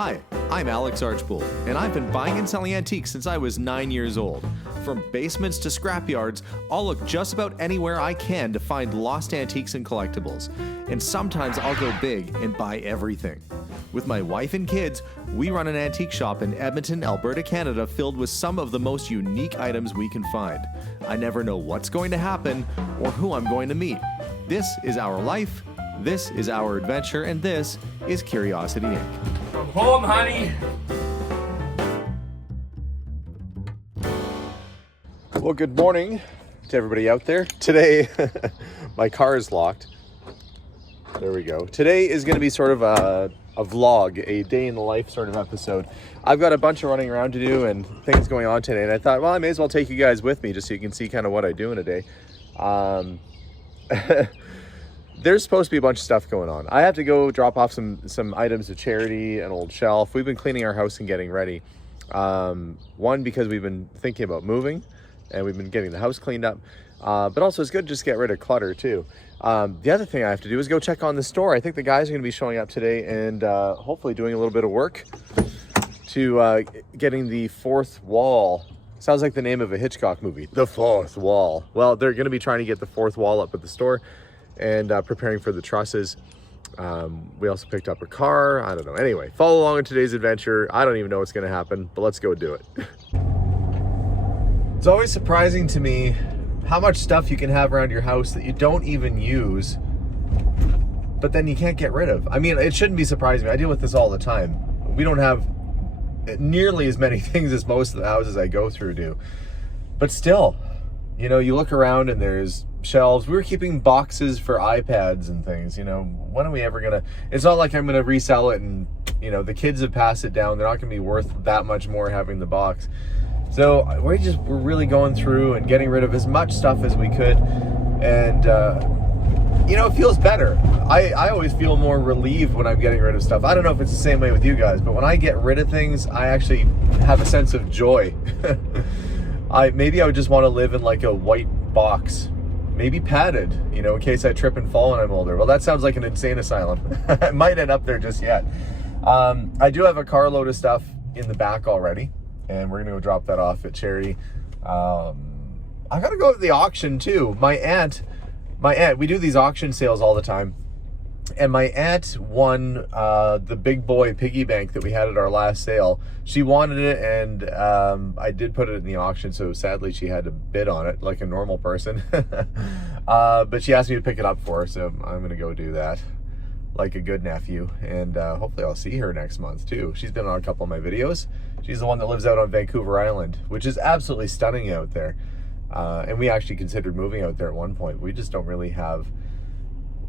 Hi, I'm Alex Archbold, and I've been buying and selling antiques since I was 9 years old. From basements to scrapyards, I'll look just about anywhere I can to find lost antiques and collectibles. And sometimes I'll go big and buy everything. With my wife and kids, we run an antique shop in Edmonton, Alberta, Canada, filled with some of the most unique items we can find. I never know what's going to happen or who I'm going to meet. This is our life, this is our adventure, and this is Curiosity Inc. From home, honey. Well, good morning to everybody out there. Today, my car is locked. There we go. Today is going to be sort of a vlog, a day in the life sort of episode. I've got a bunch of running around to do and things going on today, and I thought, well, I may as well take you guys with me just so you can see kind of what I do in a day. There's supposed to be a bunch of stuff going on. I have to go drop off some items to charity, an old shelf. We've been cleaning our house and getting ready. One, because we've been thinking about moving and we've been getting the house cleaned up. But also it's good to just get rid of clutter too. The other thing I have to do is go check on the store. I think the guys are going to be showing up today and hopefully doing a little bit of work to getting the fourth wall. Sounds like the name of a Hitchcock movie, The Fourth Wall. Well, they're going to be trying to get the fourth wall up at the store and preparing for the trusses. We also picked up a car. I don't know. Anyway, follow along in today's adventure. I don't even know what's going to happen, but let's go do it. It's always surprising to me how much stuff you can have around your house that you don't even use, but then you can't get rid of. I mean, it shouldn't be surprising me. I deal with this all the time. We don't have nearly as many things as most of the houses I go through do. But still, you know, you look around and there's shelves. We were keeping boxes for iPads and things, you know. When are we ever gonna, it's not like I'm gonna resell it and, you know, the kids have passed it down. They're not gonna be worth that much more having the box. So we're really going through and getting rid of as much stuff as we could. And, you know, it feels better. I always feel more relieved when I'm getting rid of stuff. I don't know if it's the same way with you guys, but when I get rid of things, I actually have a sense of joy. Maybe I would just want to live in like a white box, maybe padded, you know, in case I trip and fall when I'm older. Well, that sounds like an insane asylum. I might end up there just yet. I do have a carload of stuff in the back already, and we're gonna go drop that off at charity. I gotta go to the auction too. My aunt, we do these auction sales all the time, and my aunt won the big boy piggy bank that we had at our last sale. She wanted it, and I did put it in the auction, so sadly she had to bid on it like a normal person. But she asked me to pick it up for her, so I'm gonna go do that like a good nephew, and hopefully I'll see her next month too. She's been on a couple of my videos. She's the one that lives out on Vancouver Island, which is absolutely stunning out there. And we actually considered moving out there at one point. We just don't really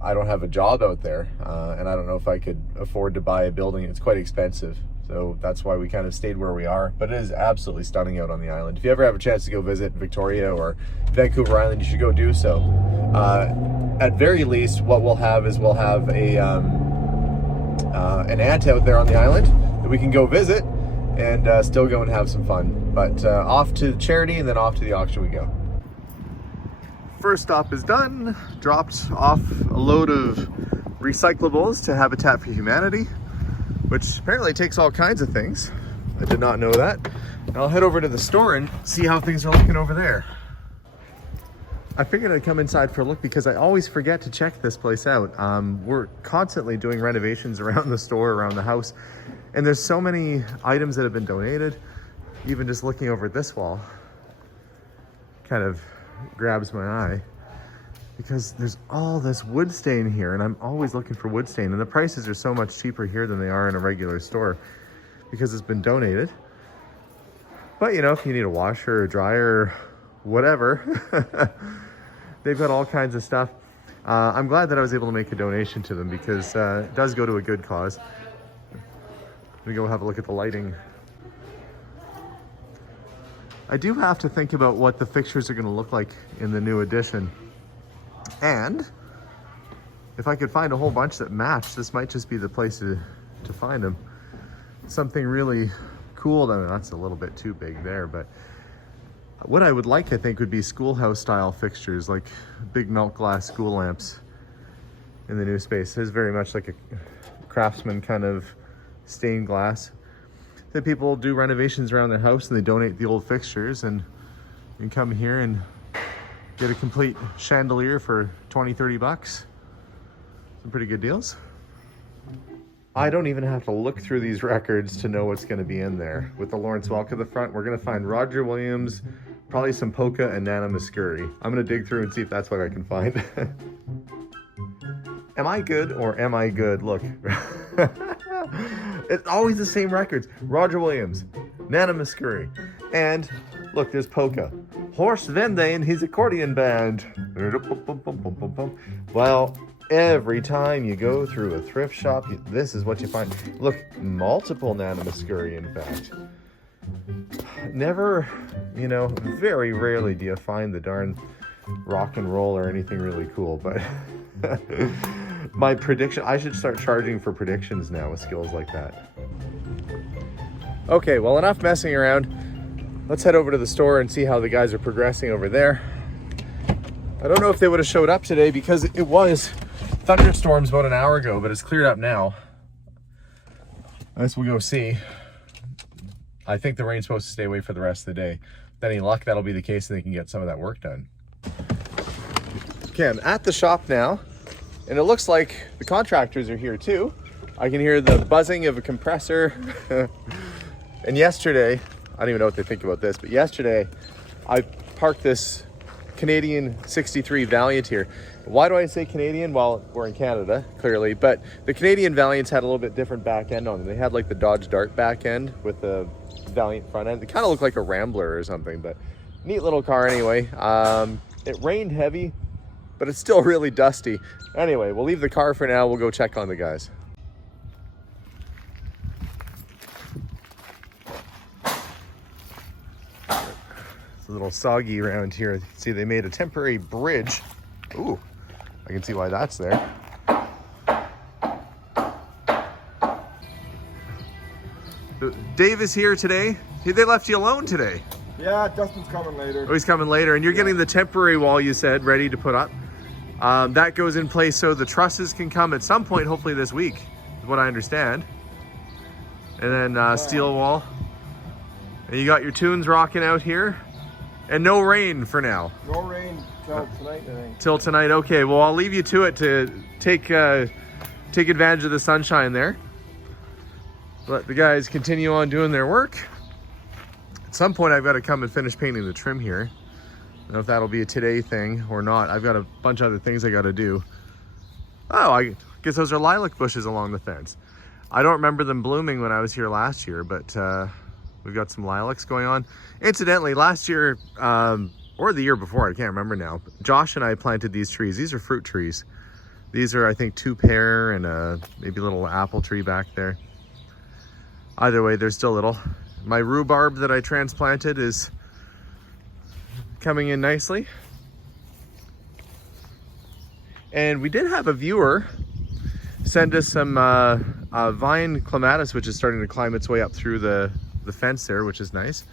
I don't have a job out there, and I don't know if I could afford to buy a building. It's quite expensive, so that's why we kind of stayed where we are. But it is absolutely stunning out on the island. If you ever have a chance to go visit Victoria or Vancouver Island, you should go do so. At very least, what we'll have is we'll have an aunt out there on the island that we can go visit and still go and have some fun. But off to charity and then off to the auction we go. First stop is done. Dropped off a load of recyclables to Habitat for Humanity, which apparently takes all kinds of things. I did not know that. And I'll head over to the store and see how things are looking over there. I figured I'd come inside for a look because I always forget to check this place out. We're constantly doing renovations around the store, around the house, and there's so many items that have been donated. Even just looking over at this wall kind of grabs my eye because there's all this wood stain here, and I'm always looking for wood stain, and the prices are so much cheaper here than they are in a regular store because it's been donated. But you know, if you need a washer or dryer, whatever, they've got all kinds of stuff. I'm glad that I was able to make a donation to them because it does go to a good cause. Let me go have a look at the lighting. I do have to think about what the fixtures are going to look like in the new edition. And if I could find a whole bunch that match, this might just be the place to find them. Something really cool. I mean, that's a little bit too big there, but what I would like, I think, would be schoolhouse style fixtures, like big melt glass school lamps in the new space. It is very much like a Craftsman kind of stained glass. That people do renovations around their house and they donate the old fixtures, and you can come here and get a complete chandelier for 20-30 bucks. Some pretty good deals. I don't even have to look through these records to know what's going to be in there. With the Lawrence Welk at the front, we're going to find Roger Williams, probably some polka, and Nana Muscuri. I'm going to dig through and see if that's what I can find. Am I good or am I good? Look. It's always the same records. Roger Williams, Nana Muscuri, and look, there's polka. Horst Wende and his accordion band. Well, every time you go through a thrift shop, this is what you find. Look, multiple Nana Muscuri, in fact. Never, you know, very rarely do you find the darn rock and roll or anything really cool, but my prediction, I should start charging for predictions now with skills like that. Okay, well, enough messing around. Let's head over to the store and see how the guys are progressing over there. I don't know if they would have showed up today because it was thunderstorms about an hour ago, but it's cleared up now. I guess we'll go see. I think the rain's supposed to stay away for the rest of the day. With any luck, that'll be the case and they can get some of that work done. Okay, I'm at the shop now, and it looks like the contractors are here too. I can hear the buzzing of a compressor. And yesterday, I don't even know what they think about this, but yesterday I parked this Canadian 63 Valiant here. Why do I say Canadian? Well, we're in Canada, clearly, but the Canadian Valiants had a little bit different back end on them. They had like the Dodge Dart back end with the Valiant front end. It kind of looked like a Rambler or something, but neat little car anyway. It rained heavy, but it's still really dusty. Anyway, we'll leave the car for now. We'll go check on the guys. It's a little soggy around here. See, they made a temporary bridge. Ooh, I can see why that's there. Dave is here today. They left you alone today. Yeah, Dustin's coming later. Oh, he's coming later. And you're getting the temporary wall, you said, ready to put up. That goes in place so the trusses can come at some point, hopefully this week, is what I understand. And then steel wall. And you got your tunes rocking out here. And no rain for now. No rain till tonight, I think. Till tonight, okay. Well, I'll leave you to it to take advantage of the sunshine there. Let the guys continue on doing their work. At some point, I've got to come and finish painting the trim here. I don't know if that'll be a today thing or not. I've got a bunch of other things I got to do. Oh, I guess those are lilac bushes along the fence. I don't remember them blooming when I was here last year, but we've got some lilacs going on. Incidentally, last year, or the year before, I can't remember now, Josh and I planted these trees. These are fruit trees. These are, I think, 2 pear and maybe a little apple tree back there. Either way, they're still little. My rhubarb that I transplanted is coming in nicely. And we did have a viewer send us some vine clematis, which is starting to climb its way up through the fence there, which is nice.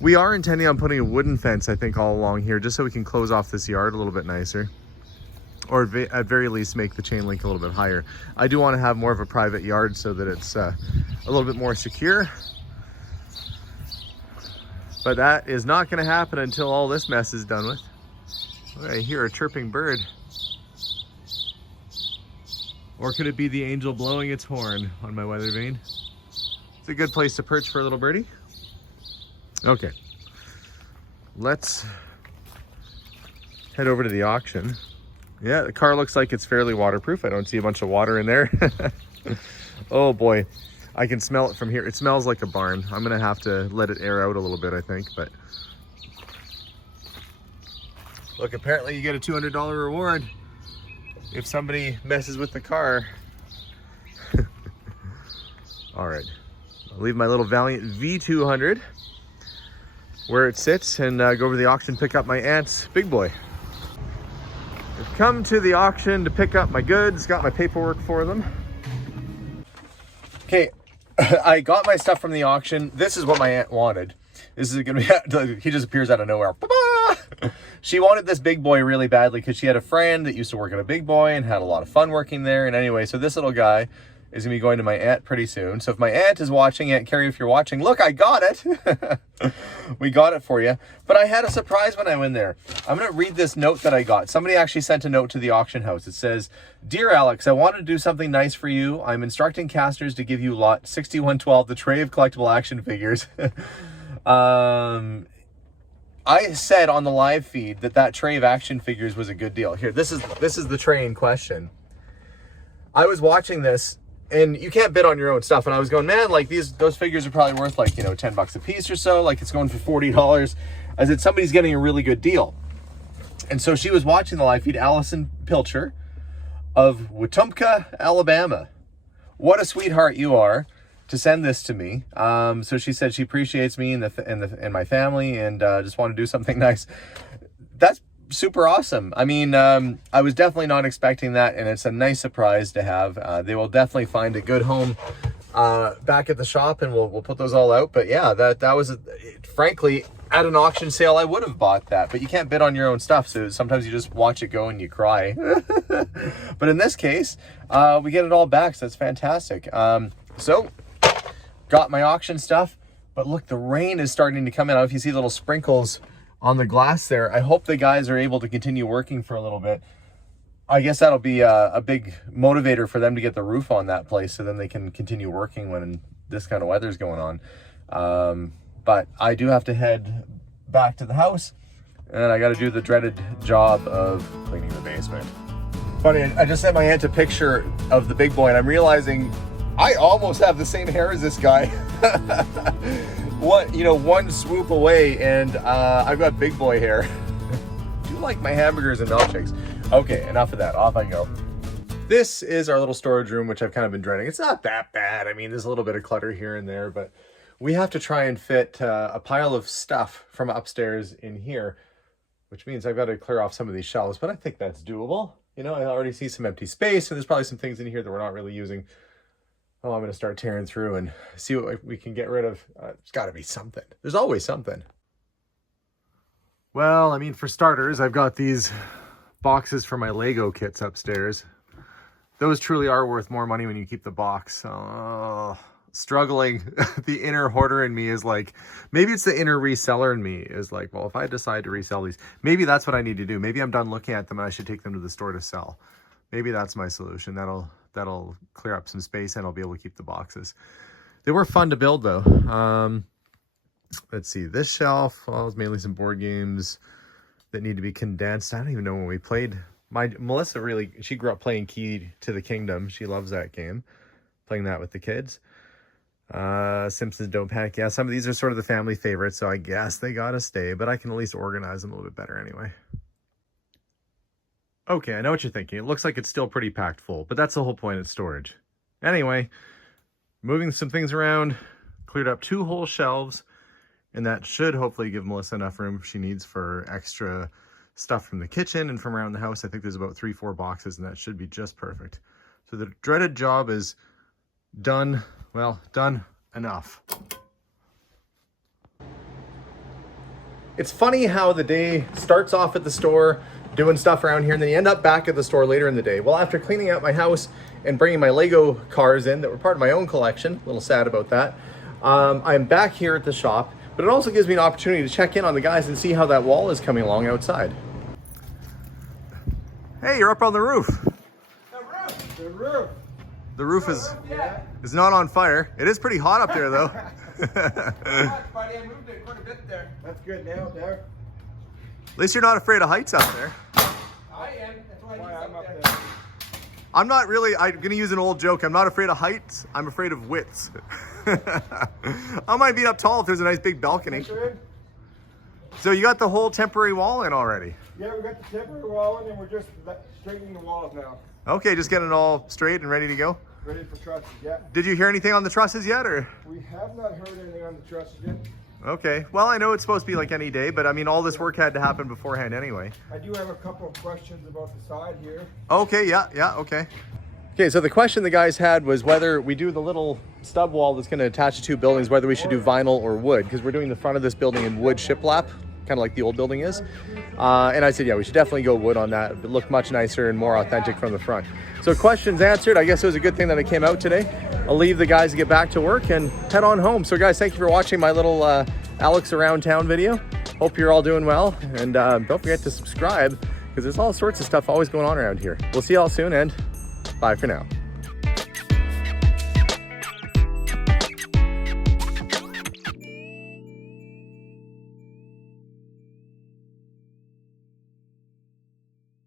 We are intending on putting a wooden fence, I think, all along here, just so we can close off this yard a little bit nicer. Or at very least make the chain link a little bit higher. I do want to have more of a private yard so that it's a little bit more secure. But that is not going to happen until all this mess is done with. I hear a chirping bird. Or could it be the angel blowing its horn on my weather vane? It's a good place to perch for a little birdie. Okay. Let's head over to the auction. Yeah, the car looks like it's fairly waterproof. I don't see a bunch of water in there. Oh boy, I can smell it from here. It smells like a barn. I'm gonna have to let it air out a little bit, I think, but. Look, apparently you get a $200 reward if somebody messes with the car. All right, I'll leave my little Valiant V200 where it sits and go over to the auction, pick up my aunt's big boy. I've come to the auction to pick up my goods, got my paperwork for them. Okay, I got my stuff from the auction. This is what my aunt wanted. This is gonna be, he just appears out of nowhere. She wanted this big boy really badly because she had a friend that used to work at a big boy and had a lot of fun working there. And anyway, so this little guy is going to be going to my aunt pretty soon. So if my aunt is watching, Aunt Carrie, if you're watching, look, I got it. We got it for you. But I had a surprise when I went there. I'm going to read this note that I got. Somebody actually sent a note to the auction house. It says, "Dear Alex, I wanted to do something nice for you. I'm instructing casters to give you lot 6112, the tray of collectible action figures." I said on the live feed that tray of action figures was a good deal. Here, this is the tray in question. I was watching this, and you can't bid on your own stuff. And I was going, man, like those figures are probably worth like, $10 a piece or so. Like it's going for $40. I said, somebody's getting a really good deal. And so she was watching the live feed, Allison Pilcher of Wetumpka, Alabama. What a sweetheart you are to send this to me. So she said she appreciates me and my family, and just want to do something nice. That's super awesome. I mean, I was definitely not expecting that, and it's a nice surprise to have. They will definitely find a good home back at the shop, and we'll put those all out. But yeah, that was frankly, at an auction sale, I would have bought that, but you can't bid on your own stuff. So sometimes you just watch it go and you cry. But in this case, we get it all back. So that's fantastic. So got my auction stuff, but look, the rain is starting to come in. I don't know if you see little sprinkles on the glass there. I hope the guys are able to continue working for a little bit. I guess that'll be a big motivator for them to get the roof on that place, so then they can continue working when this kind of weather's going on. But I do have to head back to the house, and I got to do the dreaded job of cleaning the basement. Funny, I just sent my aunt a picture of the big boy, and I'm realizing I almost have the same hair as this guy. One swoop away, and I've got big boy hair. Do you like my hamburgers and milkshakes? Okay, enough of that. Off I go. This is our little storage room, which I've kind of been dreading. It's not that bad. I mean, there's a little bit of clutter here and there, but we have to try and fit a pile of stuff from upstairs in here, which means I've got to clear off some of these shelves, but I think that's doable. I already see some empty space, and there's probably some things in here that we're not really using. Oh, I'm going to start tearing through and see what we can get rid of. There's got to be something. There's always something. Well, I mean, for starters, I've got these boxes for my Lego kits upstairs. Those truly are worth more money when you keep the box. Struggling. The inner hoarder in me is like, maybe it's the inner reseller in me is like, well, if I decide to resell these, maybe that's what I need to do. Maybe I'm done looking at them and I should take them to the store to sell. Maybe that's my solution. That'll clear up some space, and I'll be able to keep the boxes. They were fun to build though. Let's see, this shelf, well, it's mainly some board games that need to be condensed. I don't even know when we played. Melissa she grew up playing Key to the Kingdom. She loves that game, playing that with the kids. Simpsons Don't Panic. Yeah, some of these are sort of the family favorites, so I guess they gotta stay, but I can at least organize them a little bit better anyway. Okay, I know what you're thinking. It looks like it's still pretty packed full, but that's the whole point of storage. Anyway, moving some things around, cleared up 2 whole shelves, and that should hopefully give Melissa enough room she needs for extra stuff from the kitchen and from around the house. I think there's about 3-4 boxes, and that should be just perfect. So the dreaded job is done. Well, done enough. It's funny how the day starts off at the store, doing stuff around here, and then you end up back at the store later in the day. Well, after cleaning out my house and bringing my Lego cars in that were part of my own collection, a little sad about that, I'm back here at the shop, but it also gives me an opportunity to check in on the guys and see how that wall is coming along outside. Hey, you're up on the roof. The roof. The roof is not on fire. It is pretty hot up there though. Buddy, I moved it quite a bit there. That's good now, there. At least you're not afraid of heights up there. I am. That's why I'm up there. I'm not really, I'm going to use an old joke. I'm not afraid of heights. I'm afraid of widths. I might be up tall if there's a nice big balcony. So you got the whole temporary wall in already? Yeah, we got the temporary wall in, and we're just straightening the walls now. Okay, just getting it all straight and ready to go? Ready for trusses, yeah. Did you hear anything on the trusses yet, or? We have not heard anything on the trusses yet. Okay, well, I know it's supposed to be like any day, but I mean, all this work had to happen beforehand anyway. I do have a couple of questions about the side here. Okay, yeah, okay. Okay, so the question the guys had was whether we do the little stub wall that's going to attach the 2 buildings, whether we should do vinyl or wood, because we're doing the front of this building in wood shiplap, kind of like the old building is. And I said, yeah, we should definitely go wood on that. It looked much nicer and more authentic from the front. So questions answered. I guess it was a good thing that I came out today. I'll leave the guys to get back to work and head on home. So guys, thank you for watching my little Alex Around Town video. Hope you're all doing well. And don't forget to subscribe because there's all sorts of stuff always going on around here. We'll see y'all soon and bye for now.